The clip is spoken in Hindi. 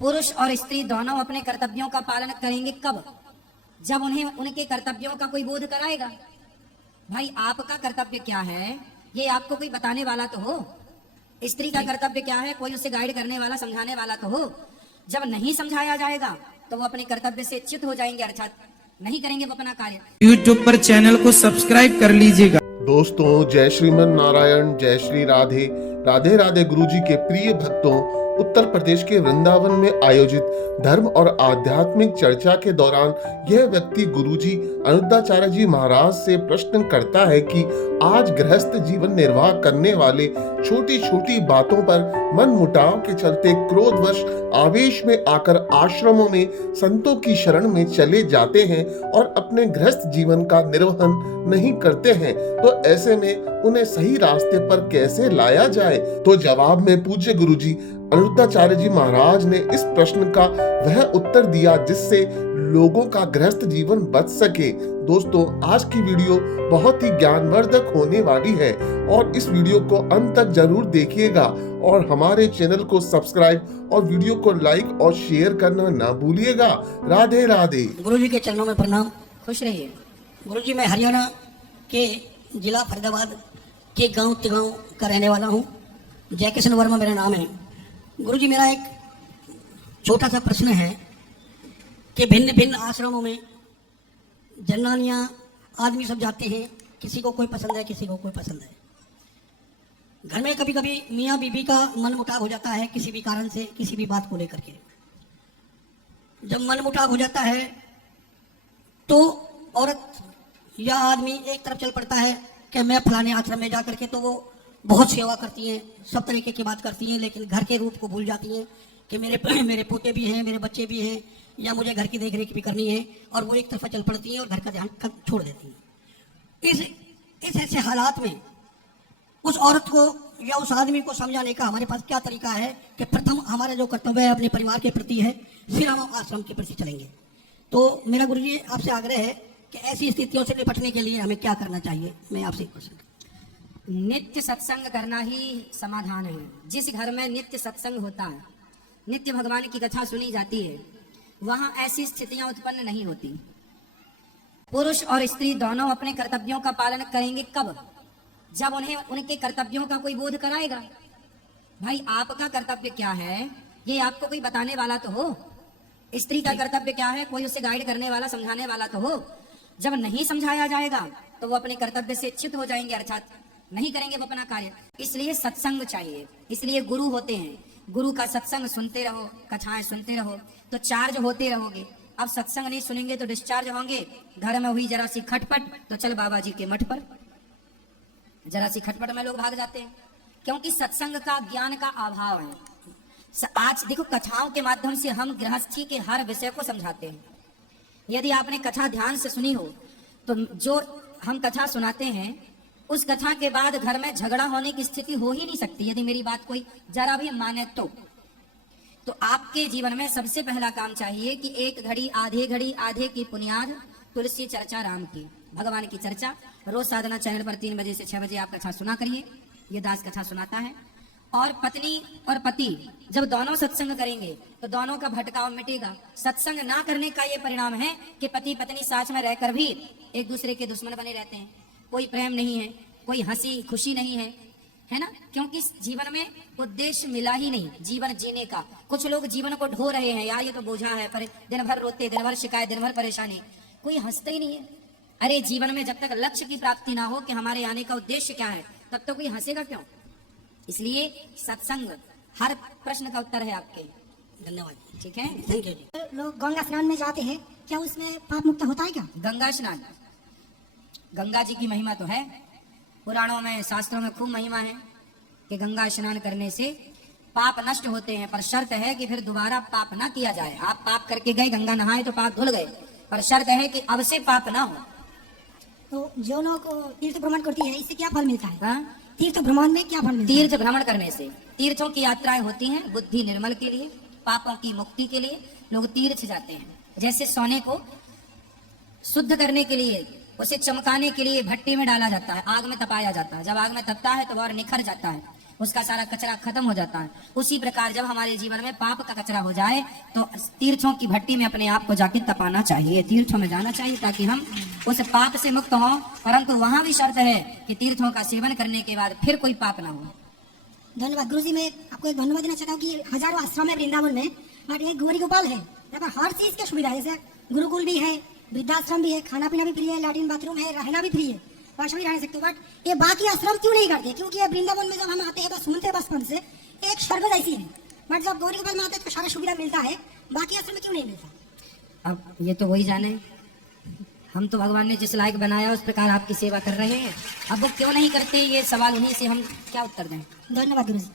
पुरुष और स्त्री दोनों अपने कर्तव्यों का पालन करेंगे कब? जब उन्हें उनके कर्तव्यों का कोई बोध कराएगा। भाई आपका कर्तव्य क्या है ये आपको कोई बताने वाला तो हो। स्त्री का कर्तव्य क्या है कोई उसे गाइड करने वाला समझाने वाला तो हो। जब नहीं समझाया जाएगा तो वो अपने कर्तव्य से च्युत हो जाएंगे, अर्थात नहीं करेंगे वो अपना कार्य। YouTube पर चैनल को सब्सक्राइब कर लीजिएगा। दोस्तों, जय श्रीमन नारायण, जय श्री राधे। राधे राधे गुरुजी के प्रिय भक्तों, उत्तर प्रदेश के वृंदावन में आयोजित धर्म और आध्यात्मिक चर्चा के दौरान यह व्यक्ति गुरुजी अनुद्धाचार्य जी महाराज से प्रश्न करता है कि आज गृहस्थ जीवन निर्वाह करने वाले छोटी छोटी बातों पर मन मुटाव के चलते क्रोधवश आवेश में आकर आश्रमों में संतों की शरण में चले जाते हैं और अपने गृहस्थ जीवन का निर्वहन नहीं करते हैं, तो ऐसे में उन्हें सही रास्ते पर कैसे लाया जाए? तो जवाब में पूज्य गुरुजी अनुद्धाचार्य जी महाराज ने इस प्रश्न का वह उत्तर दिया जिससे लोगों का गृहस्थ जीवन बच सके। दोस्तों, आज की वीडियो बहुत ही ज्ञानवर्धक होने वाली है और इस वीडियो को अंत तक जरूर देखिएगा और हमारे चैनल को सब्सक्राइब और वीडियो को लाइक और शेयर करना ना भूलिएगा। राधे राधे। गुरुजी के चरणों में प्रणाम। खुश रहिए। गुरुजी, मैं हरियाणा के जिला फरीदाबाद के गांव तिगांव का रहने वाला हूं। जयकिशन वर्मा मेरा नाम है। गुरुजी, मेरा एक छोटा सा प्रश्न है कि भिन्न भिन्न आश्रमों में जनानियां आदमी सब जाते हैं, किसी को कोई पसंद है, किसी को कोई पसंद है। घर में कभी कभी मियाँ बीबी का मन मुटाव हो जाता है किसी भी कारण से, किसी भी बात को लेकर के। जब मन मुटाव हो जाता है तो औरत या आदमी एक तरफ चल पड़ता है कि मैं फलाने आश्रम में जा करके, तो वो बहुत सेवा करती हैं, सब तरीके की बात करती हैं, लेकिन घर के रूप को भूल जाती हैं कि मेरे पोते भी हैं, मेरे बच्चे भी हैं, या मुझे घर की देख रेख भी करनी है, और वो एक तरफा चल पड़ती हैं और घर का ध्यान छोड़ देती हैं। इस ऐसे हालात में उस औरत को या उस आदमी को समझाने का हमारे पास क्या तरीका है कि प्रथम हमारा जो कर्तव्य है अपने परिवार के प्रति है, फिर हम आश्रम के प्रति चलेंगे। तो मेरा गुरुजी आपसे आग्रह है कि ऐसी स्थितियों से निपटने के लिए हमें क्या करना चाहिए? मैं आपसे क्वेश्चन। नित्य सत्संग करना ही समाधान है। जिस घर में नित्य सत्संग होता है, नित्य भगवान की कथा सुनी जाती है, वहां ऐसी स्थितियां उत्पन्न नहीं होती। पुरुष और स्त्री दोनों अपने कर्तव्यों का पालन करेंगे कब? जब उन्हें उनके कर्तव्यों का कोई बोध कराएगा। भाई आपका कर्तव्य क्या है ये आपको कोई बताने वाला तो हो। स्त्री का कर्तव्य क्या है कोई उसे गाइड करने वाला समझाने वाला तो हो। जब नहीं समझाया जाएगा तो वो अपने कर्तव्य से च्युत हो जाएंगे, अर्थात नहीं करेंगे वो अपना कार्य। इसलिए सत्संग चाहिए, इसलिए गुरु होते हैं। गुरु का सत्संग सुनते रहो, कथाएं सुनते रहो तो चार्ज होते रहोगे। अब सत्संग नहीं सुनेंगे तो डिस्चार्ज होंगे। घर में हुई जरा सी खटपट तो चल बाबा जी के मठ पर, जरा सी खटपट में लोग भाग जाते हैं, क्योंकि सत्संग का ज्ञान का अभाव है। आज देखो, कथाओं के माध्यम से हम गृहस्थी के हर विषय को समझाते हैं। यदि आपने कथा ध्यान से सुनी हो तो जो हम कथा सुनाते हैं उस कथा के बाद घर में झगड़ा होने की स्थिति हो ही नहीं सकती, यदि मेरी बात कोई जरा भी माने तो आपके जीवन में सबसे पहला काम चाहिए कि एक घड़ी आधे की बुनियाद तुलसी चर्चा राम की, भगवान की चर्चा। रोज साधना चैनल पर 3 बजे से 6 बजे आप कथा सुना करिए। ये दास कथा सुनाता है। और पत्नी और पति जब दोनों सत्संग करेंगे तो दोनों का भटकाव मिटेगा। सत्संग ना करने का ये परिणाम है कि पति पत्नी साथ में रहकर भी एक दूसरे के दुश्मन बने रहते हैं। कोई प्रेम नहीं है, कोई हंसी खुशी नहीं है ना, क्योंकि जीवन में उद्देश्य मिला ही नहीं जीवन जीने का। कुछ लोग जीवन को ढो रहे हैं, यार ये तो बोझा है, पर दिन भर रोते, दिन भर शिकायत, दिन भर परेशानी, कोई हंसता ही नहीं है। अरे जीवन में जब तक लक्ष्य की प्राप्ति ना हो कि हमारे आने का उद्देश्य क्या है, तब तक कोई हंसेगा क्यों? इसलिए सत्संग हर प्रश्न का उत्तर है आपके। धन्यवाद। ठीक है, थैंक यू जी। लोग गंगा स्नान में जाते हैं, क्या उसमें पाप मुक्त होता है क्या? गंगा स्नान, गंगा जी की महिमा तो है, पुराणों में शास्त्रों में खूब महिमा है कि गंगा स्नान करने से पाप नष्ट होते हैं, पर शर्त है कि फिर दोबारा पाप ना किया जाए। आप पाप करके गए, गंगा नहाए तो पाप धुल गए, पर शर्त है कि अब से पाप ना हो। तो जो लोग तीर्थ भ्रमण करती है, इससे क्या फल मिलता है? हाँ? तीर्थ भ्रमण में क्या फल मिलता है? तीर्थ भ्रमण करने से, तीर्थों की यात्राएं होती हैं बुद्धि निर्मल के लिए, पापों की मुक्ति के लिए लोग तीर्थ जाते हैं। जैसे सोने को शुद्ध करने के लिए, उसे चमकाने के लिए भट्टी में डाला जाता है, आग में तपाया जाता है। जब आग में तपता है तो और निखर जाता है। उसका सारा कचरा खत्म हो जाता है। उसी प्रकार जब हमारे जीवन में पाप का कचरा हो जाए तो तीर्थों की भट्टी में अपने आप को जाके तपाना चाहिए, तीर्थों में जाना चाहिए ताकि हम उस पाप से मुक्त हों। परंतु वहां भी शर्त है कि तीर्थों का सेवन करने के बाद फिर कोई पाप ना हो। धन्यवाद गुरुजी। मैं आपको एक धन्यवाद देना चाहता हूँ कि हजारों आश्रम है वृंदावन में, और एक गौरी गोपाल है, यहाँ पर हर चीज की सुविधा है। जैसे गुरुकुल भी है, वृद्धाश्रम भी है, खाना पीना भी फ्री है, लैट्रिन बाथरूम है, रहना भी फ्री है, वैसे भी रह सकते हो। बट ये बाकी आश्रम क्यों नहीं करते? क्योंकि ये वृंदावन में जब हम आते हैं बस सुनते हैं बचपन से, एक सर्विस ऐसी है। बट जब गौरी गोपाल में आते हैं तो सारा सुविधा मिलता है, बाकी आश्रम में क्यों नहीं मिलता? अब ये तो वही जाने, हम तो भगवान ने जिस लायक बनाया उस प्रकार आपकी सेवा कर रहे हैं। अब वो क्यों नहीं करते, ये सवाल उन्हीं से हम क्या उत्तर दें। धन्यवाद गुरुजी।